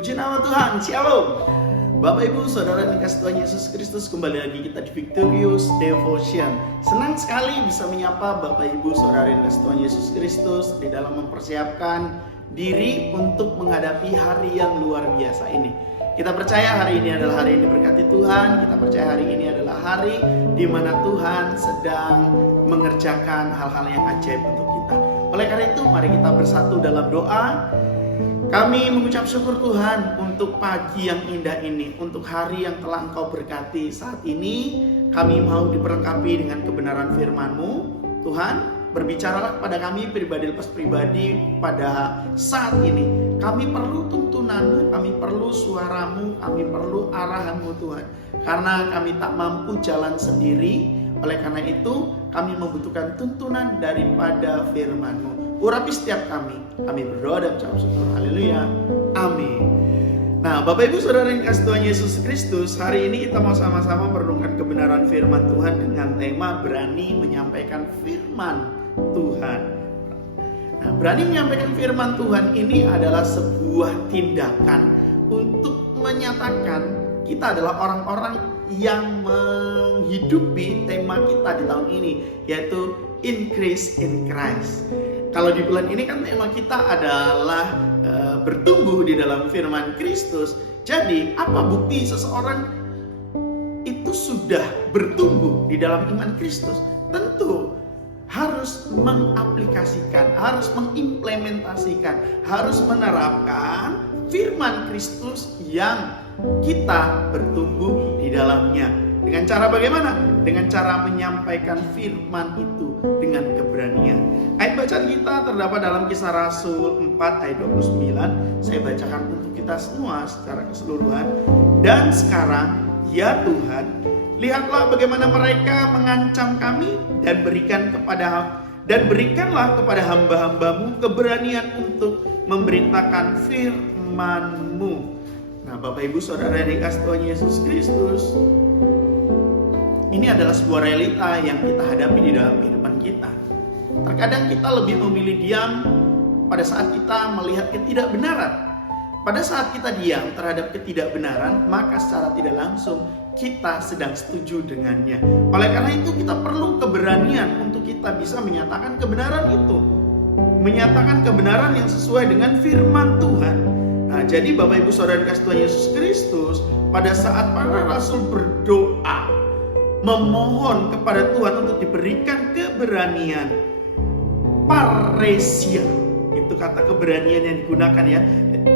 Puji nama Tuhan, Shalom. Bapak Ibu Saudara yang dikasihi Tuhan Yesus Kristus, kembali lagi kita di Victorious Devotion. Senang sekali bisa menyapa Bapak Ibu Saudara yang dikasihi Tuhan Yesus Kristus di dalam mempersiapkan diri untuk menghadapi hari yang luar biasa ini. Kita percaya hari ini adalah hari yang diberkati Tuhan. Kita percaya hari ini adalah hari di mana Tuhan sedang mengerjakan hal-hal yang ajaib untuk kita. Oleh karena itu, mari kita bersatu dalam doa. Kami mengucap syukur Tuhan untuk pagi yang indah ini, untuk hari yang telah Engkau berkati. Saat ini kami mau diperlengkapi dengan kebenaran firman-Mu. Tuhan, berbicaralah kepada kami pribadi lepas pribadi pada saat ini. Kami perlu tuntunan-Mu, kami perlu suara-Mu, kami perlu arahan-Mu Tuhan. Karena kami tak mampu jalan sendiri, oleh karena itu kami membutuhkan tuntunan daripada firman-Mu. Urapi setiap kami berdoa dan ucap syukur. Haleluya, amin. Nah, Bapak Ibu Saudara yang dikasihi Tuhan Yesus Kristus, hari ini kita mau sama-sama merenungkan kebenaran firman Tuhan dengan tema berani menyampaikan firman Tuhan. Nah, berani menyampaikan firman Tuhan ini adalah sebuah tindakan untuk menyatakan kita adalah orang-orang yang menghidupi tema kita di tahun ini, yaitu Increase in Christ. Kalau di bulan ini kan tema kita adalah bertumbuh di dalam firman Kristus. Jadi apa bukti seseorang itu sudah bertumbuh di dalam iman Kristus? Tentu harus mengaplikasikan, harus mengimplementasikan, harus menerapkan firman Kristus yang kita bertumbuh di dalamnya. Dengan cara bagaimana? Dengan cara menyampaikan firman itu dengan keberanian. Ayat bacaan kita terdapat dalam Kisah Rasul 4 ayat 29. Saya bacakan untuk kita semua secara keseluruhan. Dan sekarang, ya Tuhan, lihatlah bagaimana mereka mengancam kami dan berikanlah kepada hamba-hambamu keberanian untuk memberitakan firman-Mu. Nah, Bapak Ibu Saudara yang dikasihi Tuhan Yesus Kristus, ini adalah sebuah realita yang kita hadapi di dalam kehidupan kita. Terkadang kita lebih memilih diam pada saat kita melihat ketidakbenaran. Pada saat kita diam terhadap ketidakbenaran, maka secara tidak langsung kita sedang setuju dengannya. Oleh karena itu kita perlu keberanian untuk kita bisa menyatakan kebenaran itu. Menyatakan kebenaran yang sesuai dengan firman Tuhan. Nah, jadi Bapak Ibu Saudara dikasihi Tuhan Yesus Kristus, pada saat para rasul berdoa memohon kepada Tuhan untuk diberikan keberanian, paresia, itu kata keberanian yang digunakan ya.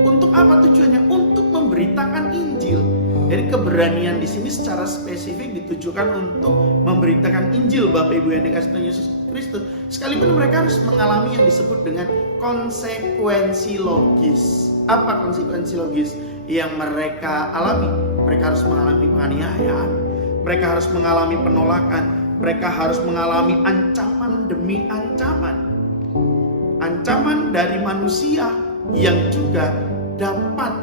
Untuk apa tujuannya? Untuk memberitakan Injil. Jadi keberanian di sini secara spesifik ditujukan untuk memberitakan Injil, Bapak Ibu yang dikasihi Tuhan Yesus Kristus. Sekalipun mereka harus mengalami yang disebut dengan konsekuensi logis. Apa konsekuensi logis yang mereka alami? Mereka harus mengalami penganiayaan. Mereka harus mengalami penolakan. Mereka harus mengalami ancaman demi ancaman. Ancaman dari manusia yang juga dapat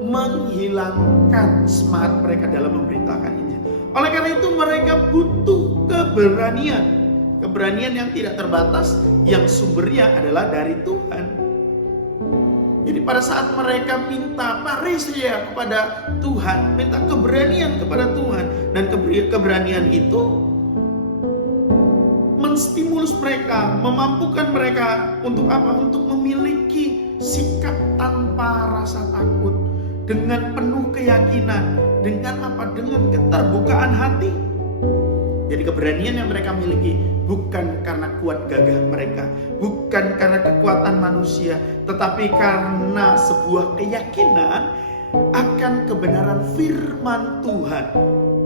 menghilangkan semangat mereka dalam memberitakan Injil. Oleh karena itu mereka butuh keberanian. Keberanian yang tidak terbatas, yang sumbernya adalah dari Tuhan. Jadi pada saat mereka minta paresia kepada Tuhan, minta keberanian kepada Tuhan, dan keberanian itu menstimulus mereka, memampukan mereka untuk apa? Untuk memiliki sikap tanpa rasa takut, dengan penuh keyakinan, dengan apa? Dengan keterbukaan hati. Jadi keberanian yang mereka miliki bukan karena kuat gagah mereka, bukan karena kekuatan manusia, tetapi karena sebuah keyakinan akan kebenaran firman Tuhan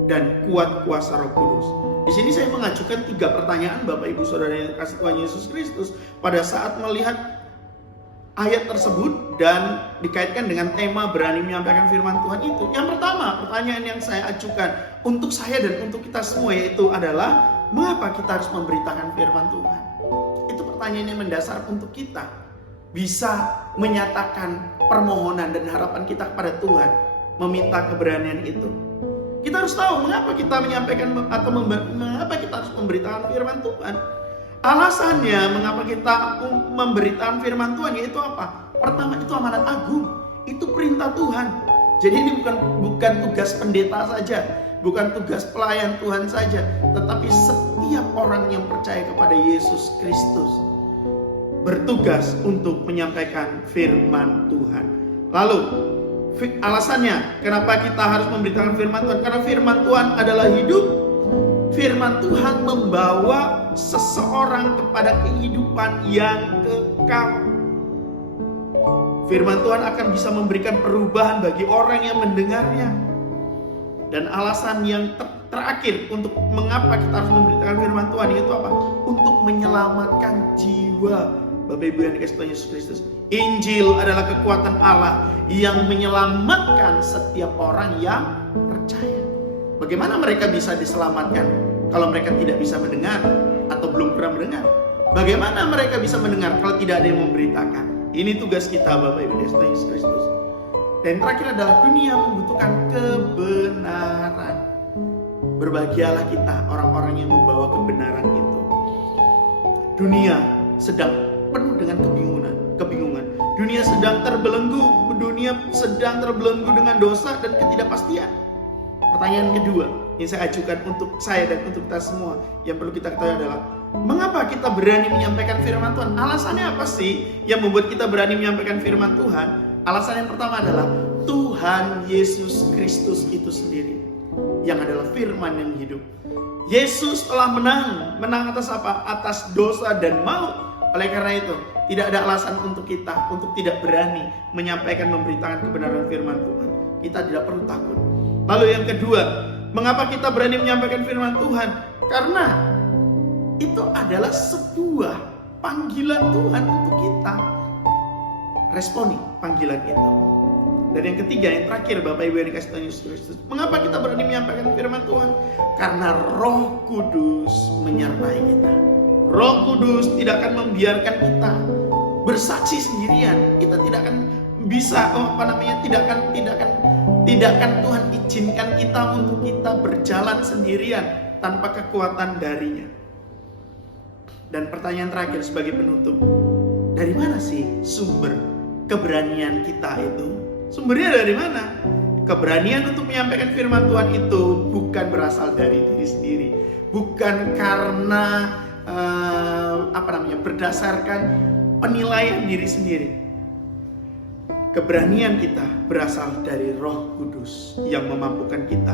dan kuat kuasa Roh Kudus. Di sini saya mengajukan 3 pertanyaan Bapak Ibu Saudara yang dikasihi Tuhan Yesus Kristus pada saat melihat ayat tersebut dan dikaitkan dengan tema berani menyampaikan firman Tuhan itu. Yang pertama, pertanyaan yang saya ajukan untuk saya dan untuk kita semua yaitu adalah, mengapa kita harus memberitakan firman Tuhan? Itu pertanyaan yang mendasar untuk kita bisa menyatakan permohonan dan harapan kita kepada Tuhan, meminta keberanian itu. Kita harus tahu mengapa kita menyampaikan atau mengapa kita harus memberitakan firman Tuhan. Alasannya mengapa kita memberitakan firman Tuhan yaitu apa? Pertama, itu amanat agung. Itu perintah Tuhan. Jadi ini bukan tugas pendeta saja, bukan tugas pelayan Tuhan saja, tetapi setiap orang yang percaya kepada Yesus Kristus bertugas untuk menyampaikan firman Tuhan. Lalu alasannya kenapa kita harus memberitakan firman Tuhan? Karena firman Tuhan adalah hidup. Firman Tuhan membawa seseorang kepada kehidupan yang kekal. Firman Tuhan akan bisa memberikan perubahan bagi orang yang mendengarnya. Dan alasan yang terakhir untuk mengapa kita harus memberitakan firman Tuhan itu apa? Untuk menyelamatkan jiwa. Bapak Ibu yang dikasihi Tuhan Yesus Kristus, Injil adalah kekuatan Allah yang menyelamatkan setiap orang yang percaya. Bagaimana mereka bisa diselamatkan kalau mereka tidak bisa mendengar atau belum pernah mendengar? Bagaimana mereka bisa mendengar kalau tidak ada yang memberitakan? Ini tugas kita, Bapak Ibu yang dikasihi Tuhan Yesus Kristus. Dan terakhir adalah dunia membutuhkan kebenaran. Berbahagialah kita orang-orang yang membawa kebenaran itu. Dunia sedang penuh dengan kebingungan. Dunia sedang terbelenggu dengan dosa dan ketidakpastian. Pertanyaan kedua yang saya ajukan untuk saya dan untuk kita semua yang perlu kita ketahui adalah, mengapa kita berani menyampaikan firman Tuhan? Alasannya apa sih yang membuat kita berani menyampaikan firman Tuhan? Alasan yang pertama adalah Tuhan Yesus Kristus itu sendiri yang adalah firman yang hidup. Yesus telah menang atas apa? Atas dosa dan maut. Oleh karena itu, tidak ada alasan untuk kita untuk tidak berani menyampaikan, memberitakan kebenaran firman Tuhan. Kita tidak perlu takut. Lalu yang kedua, mengapa kita berani menyampaikan firman Tuhan? Karena itu adalah sebuah panggilan Tuhan untuk kita. Responi panggilan itu. Dan yang ketiga, yang terakhir, Bapak Ibu yang dikasihi Tuhan Yesus Kristus, mengapa kita berani menyampaikan firman Tuhan? Karena Roh Kudus menyertai kita. Roh Kudus tidak akan membiarkan kita bersaksi sendirian. Kita tidak akan bisa tidak akan Tuhan izinkan kita untuk kita berjalan sendirian tanpa kekuatan darinya. Dan pertanyaan terakhir sebagai penutup, dari mana sih sumber keberanian kita itu? Sumbernya dari mana? Keberanian untuk menyampaikan firman Tuhan itu bukan berasal dari diri sendiri, bukan karena berdasarkan penilaian diri sendiri. Keberanian kita berasal dari Roh Kudus yang memampukan kita.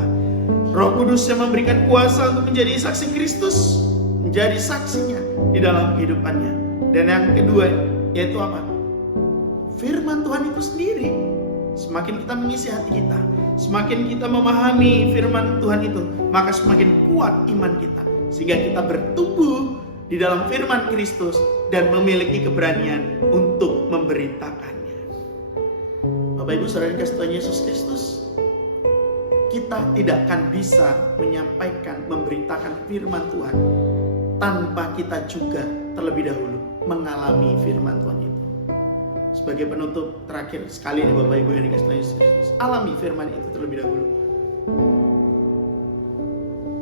Roh Kudus yang memberikan kuasa untuk menjadi saksi Kristus, menjadi saksinya di dalam kehidupannya. Dan yang kedua yaitu apa? Firman Tuhan itu sendiri. Semakin kita mengisi hati kita, semakin kita memahami firman Tuhan itu, maka semakin kuat iman kita, sehingga kita bertumbuh di dalam firman Kristus dan memiliki keberanian untuk memberitakannya. Bapak Ibu Saudara dikasihi Tuhan Yesus Kristus, kita tidak akan bisa menyampaikan, memberitakan firman Tuhan tanpa kita juga terlebih dahulu mengalami firman Tuhan itu. Sebagai penutup terakhir sekali nih Bapak Ibu yang dikasihi Tuhan Yesus Kristus, alami firman itu terlebih dahulu.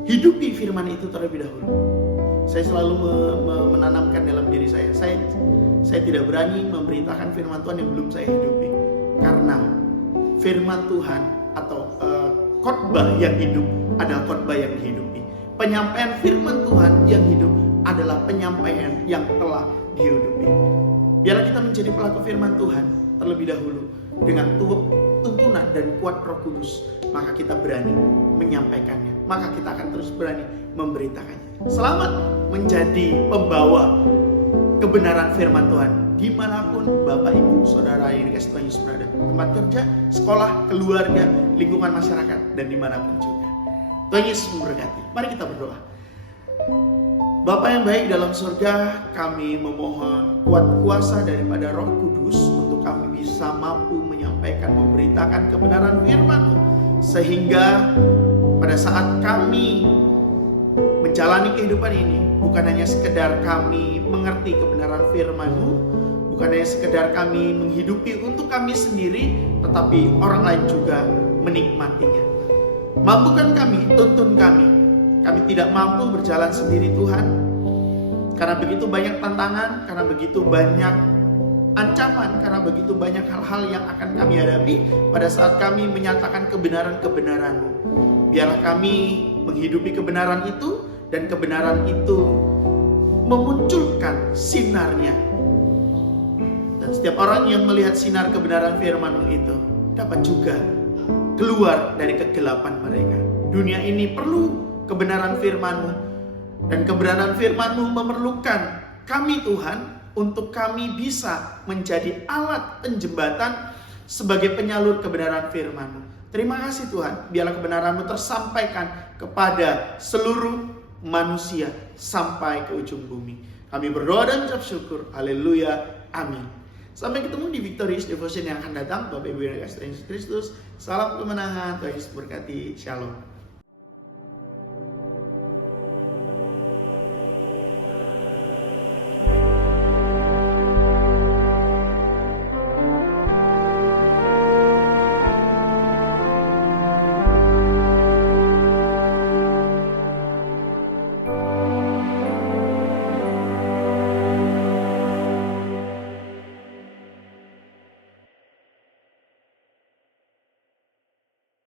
Hidupi firman itu terlebih dahulu. Saya selalu menanamkan dalam diri saya tidak berani memberitakan firman Tuhan yang belum saya hidupi. Karena firman Tuhan atau khotbah yang hidup adalah khotbah yang dihidupi. Penyampaian firman Tuhan yang hidup adalah penyampaian yang telah dihidupi. Biarlah kita menjadi pelaku firman Tuhan terlebih dahulu dengan tuntunan dan kuat Roh Kudus, maka kita berani menyampaikannya, maka kita akan terus berani memberitakannya. Selamat menjadi pembawa kebenaran firman Tuhan dimanapun Bapak Ibu Saudara yang dikasihi Tuhan Yesus berada, tempat kerja, sekolah, keluarga, lingkungan masyarakat, dan dimanapun juga. Tuhan Yesus memberkati. Mari kita berdoa. Bapa yang baik dalam surga, kami memohon kuat kuasa daripada Roh Kudus untuk kami bisa mampu menyampaikan, memberitakan kebenaran firman-Mu, sehingga pada saat kami menjalani kehidupan ini, bukan hanya sekedar kami mengerti kebenaran firman-Mu, bukan hanya sekedar kami menghidupi untuk kami sendiri, tetapi orang lain juga menikmatinya. Mampukan kami, tuntun kami. Kami tidak mampu berjalan sendiri Tuhan, karena begitu banyak tantangan, karena begitu banyak ancaman karena begitu banyak hal-hal yang akan kami hadapi pada saat kami menyatakan kebenaran-kebenaran-Mu. Biarlah kami menghidupi kebenaran itu, dan kebenaran itu memunculkan sinarnya. Dan setiap orang yang melihat sinar kebenaran firman-Mu itu dapat juga keluar dari kegelapan mereka. Dunia ini perlu kebenaran firman-Mu, dan kebenaran firman-Mu memerlukan kami Tuhan untuk kami bisa menjadi alat penjembatan sebagai penyalur kebenaran firman-Mu. Terima kasih Tuhan, biarlah kebenaran-Mu tersampaikan kepada seluruh manusia sampai ke ujung bumi. Kami berdoa dan ucap syukur. Haleluya. Amin. Sampai ketemu di Victorious Devotion yang akan datang. Bapak Ibu yang dikasihi Yesus Kristus, salam kemenangan. Tuhan Yesus berkati. Shalom.